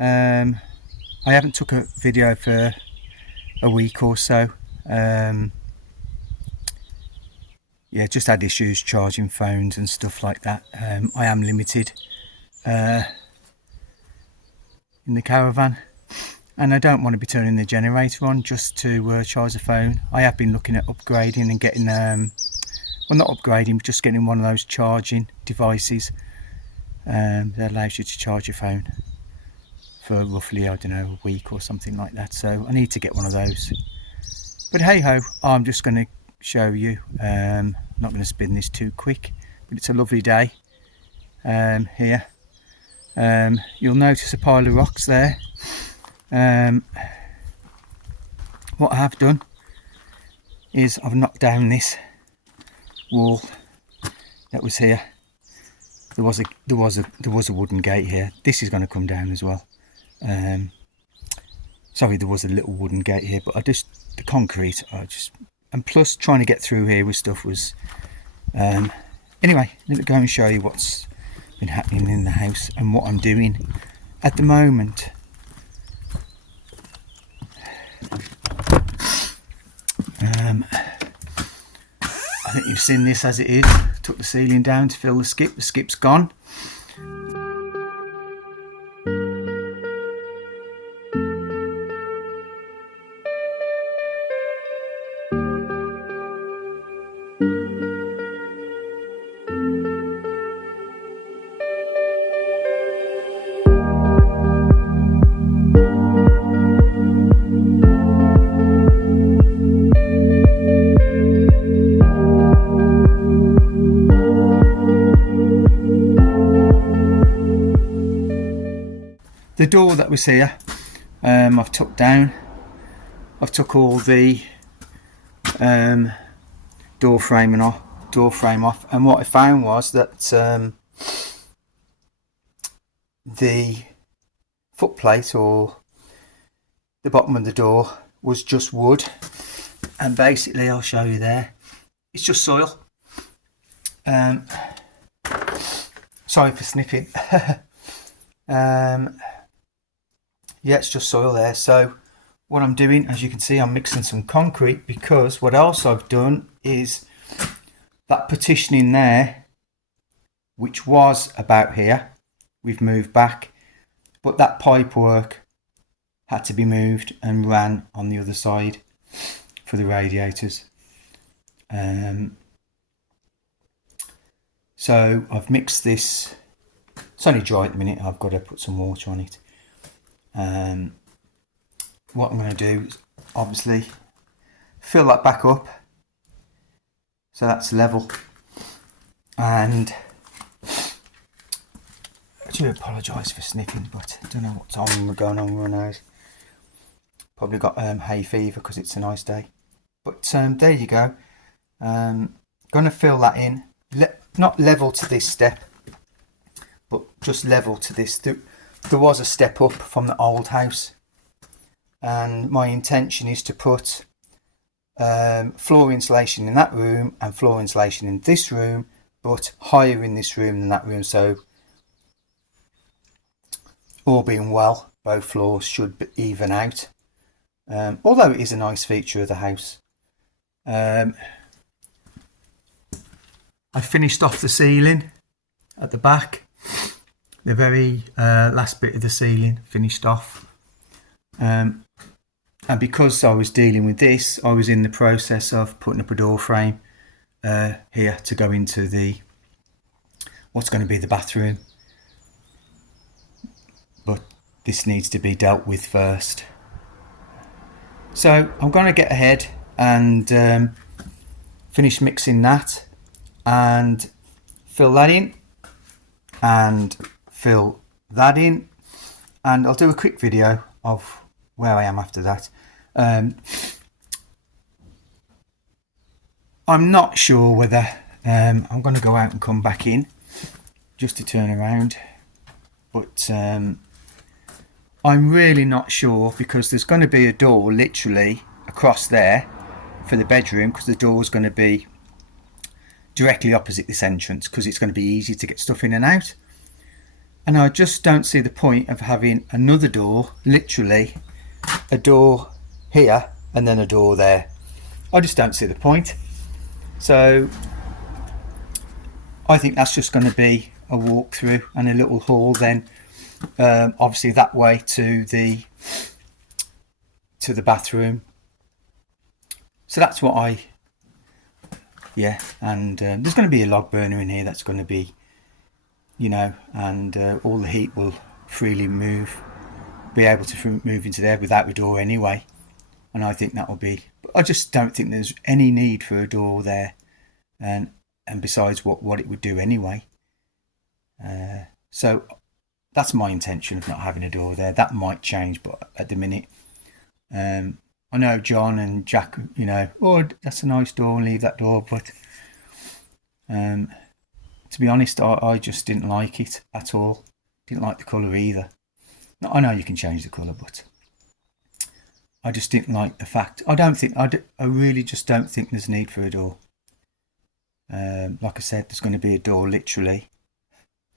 I haven't took a video for a week or so. Yeah, just had issues charging phones and stuff like that. I am limited in the caravan, and I don't want to be turning the generator on just to charge the phone. I have been looking at upgrading and getting well, not upgrading, but just getting one of those charging devices that allows you to charge your phone for roughly, I don't know, a week or something like that. So I need to get one of those. But hey ho, I'm just going to show you. I'm not going to spin this too quick, but it's a lovely day here. You'll notice a pile of rocks there. What I have done is I've knocked down this wall that was here. There was a wooden gate here. This is going to come down as well. Sorry, there was a little wooden gate here, but the concrete, and plus trying to get through here with stuff was anyway. Let me go and show you what's been happening in the house and what I'm doing at the moment. I think you've seen this as it is. Took the ceiling down to fill the skip. The skip's gone. The door that was here, I've took down. I've took all the door frame off, and what I found was that the footplate, or the bottom of the door, was just wood, and basically I'll show you there. It's just soil. Sorry for snipping. Yeah, it's just soil there. So what I'm doing, as you can see, I'm mixing some concrete, because what else I've done is that partitioning there, which was about here, we've moved back, but that pipe work had to be moved and ran on the other side for the radiators. So I've mixed this. It's only dry at the minute. I've got to put some water on it. What I'm going to do is obviously fill that back up so that's level, and I do apologise for sniffing, but I don't know what's going on with my nose. Probably got hay fever because it's a nice day. But there you go. Going to fill that in, not level to this step, but just level to this. There was a step up from the old house, and my intention is to put floor insulation in that room and floor insulation in this room, but higher in this room than that room. So all being well, both floors should even out, although it is a nice feature of the house. I finished off the ceiling at the back. The very last bit of the ceiling finished off, and because I was dealing with this, I was in the process of putting up a door frame here to go into what's going to be the bathroom, but this needs to be dealt with first. So I'm going to get ahead and finish mixing that and fill that in and fill that in, and I'll do a quick video of where I am after that. I'm not sure whether I'm going to go out and come back in just to turn around, but I'm really not sure, because there's going to be a door literally across there for the bedroom, because the door is going to be directly opposite this entrance, because it's going to be easy to get stuff in and out. And I just don't see the point of having another door, literally a door here and then a door there. I just don't see the point. So I think that's just going to be a walk through and a little hall then, obviously that way to the bathroom. So that's what and there's going to be a log burner in here that's going to be, and all the heat will freely be able to move into there without a door anyway. And I think that will be, I just don't think there's any need for a door there, and besides what it would do anyway. So that's my intention of not having a door there. That might change, but at the minute, I know John and Jack, oh, that's a nice door, and leave that door, but to be honest, I just didn't like it at all. Didn't like the colour either. I know you can change the colour, but I just didn't like the fact. I really just don't think there's need for a door. Like I said, there's going to be a door literally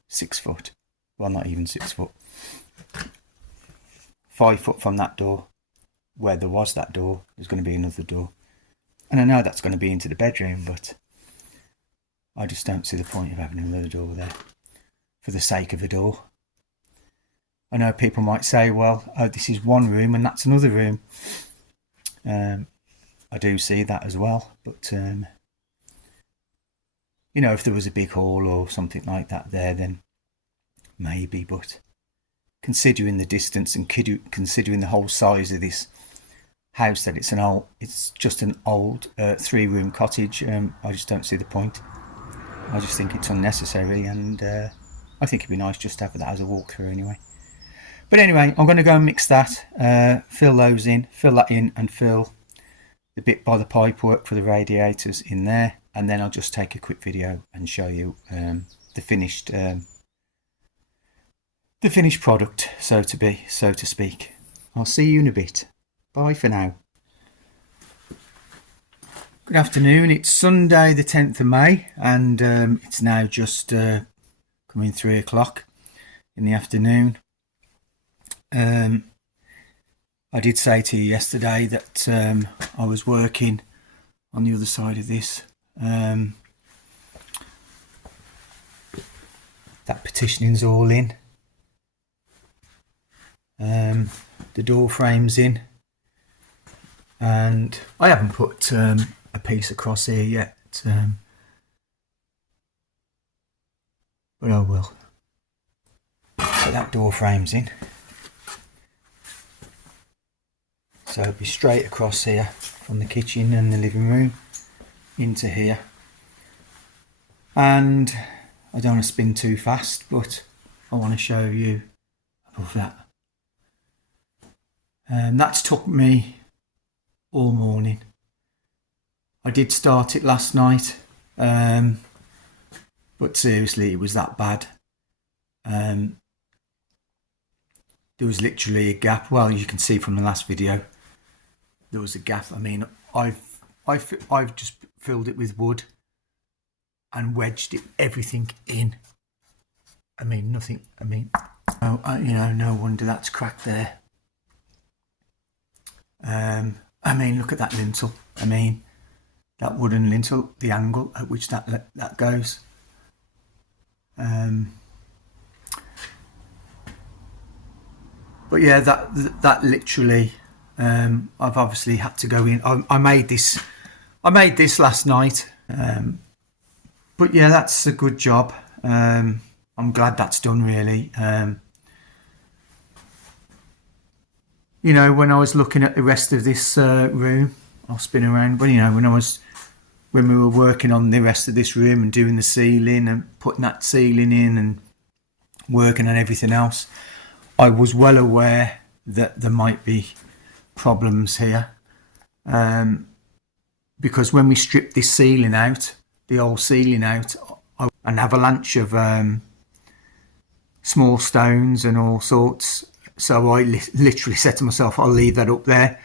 6 foot. Well, not even 6 foot. 5 foot from that door, where there was that door, there's going to be another door. And I know that's going to be into the bedroom, but I just don't see the point of having another door there for the sake of a door. I know people might say, well, oh, this is one room and that's another room. I do see that as well, but if there was a big hall or something like that there, then maybe, but considering the distance and considering the whole size of this house, that it's just an old 3-room cottage, I just don't see the point. I just think it's unnecessary, and I think it'd be nice just to have that as a walkthrough anyway. But anyway, I'm going to go and mix that, fill that in, and fill the bit by the pipework for the radiators in there, and then I'll just take a quick video and show you the finished product, so to speak. I'll see you in a bit. Bye for now. Good afternoon. It's Sunday the 10th of May, and it's now just coming 3 o'clock in the afternoon. I did say to you yesterday that I was working on the other side of this. That petitioning's all in. The door frame's in, and I haven't put a piece across here yet, but I will. So that door frame's in, so it'll be straight across here from the kitchen and the living room into here. And I don't want to spin too fast, but I want to show you above that. And that's took me all morning. I did start it last night, but seriously, it was that bad. There was literally a gap. Well, you can see from the last video, there was a gap. I mean, I've just filled it with wood and wedged everything in. I mean, nothing. I mean, no wonder that's cracked there. I mean, look at that lintel. I mean, that wooden lintel, the angle at which that goes. But yeah, that literally, I've obviously had to go in. I made this last night. But yeah, that's a good job. I'm glad that's done, really. When I was looking at the rest of this room, I'll spin around. But when we were working on the rest of this room and doing the ceiling and putting that ceiling in and working on everything else, I was well aware that there might be problems here. Because when we stripped this ceiling out, the old ceiling out, an avalanche of small stones and all sorts. So I literally said to myself, I'll leave that up there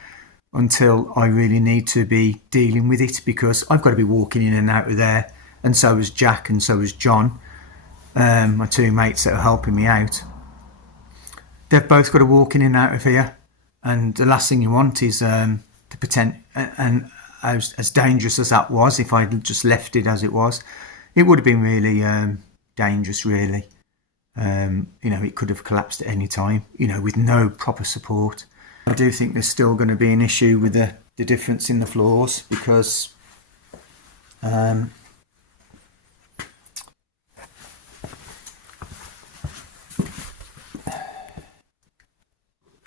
until I really need to be dealing with it, because I've got to be walking in and out of there, and so is Jack, and so is John. my two mates that are helping me out, they've both got to walk in and out of here, and the last thing you want is the potential. And as dangerous as that was, if I'd just left it as it was, it would have been really dangerous, really. It could have collapsed at any time, with no proper support. I do think there's still going to be an issue with the difference in the floors, because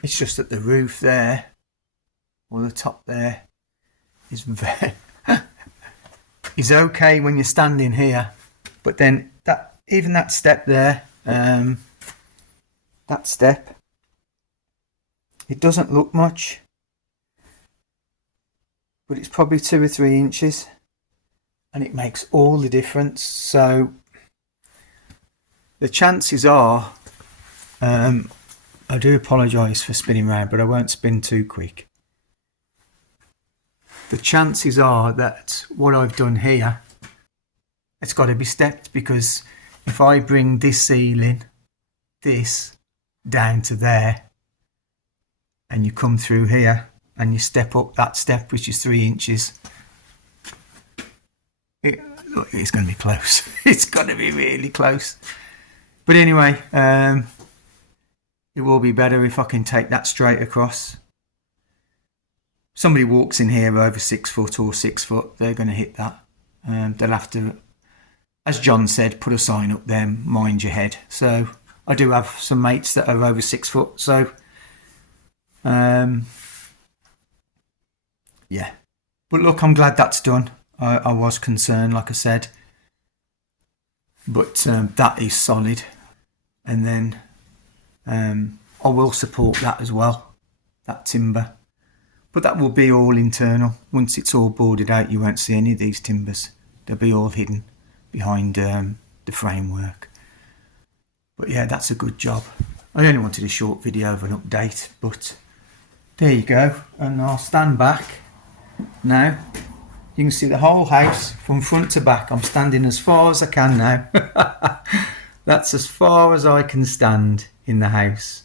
it's just that the roof there, or the top there, is is okay when you're standing here, but then even that step there, that step, it doesn't look much, but it's probably 2 or 3 inches, and it makes all the difference. So the chances are, I do apologise for spinning round, but I won't spin too quick. The chances are that what I've done here, it's got to be stepped, because if I bring this ceiling, this, down to there, and you come through here and you step up that step, which is 3 inches, it's going to be close. It's going to be really close. But anyway, it will be better if I can take that straight across. Somebody walks in here over 6 foot or 6 foot, they're going to hit that. They'll have to, as John said, put a sign up there, mind your head. So I do have some mates that are over 6 foot. So, yeah. But look, I'm glad that's done. I was concerned, like I said. But that is solid. And then I will support that as well, that timber. But that will be all internal. Once it's all boarded out, you won't see any of these timbers. They'll be all hidden behind the framework. But yeah, that's a good job. I only wanted a short video of an update, but there you go. And I'll stand back now. You can see the whole house from front to back. I'm standing as far as I can now. That's as far as I can stand in the house.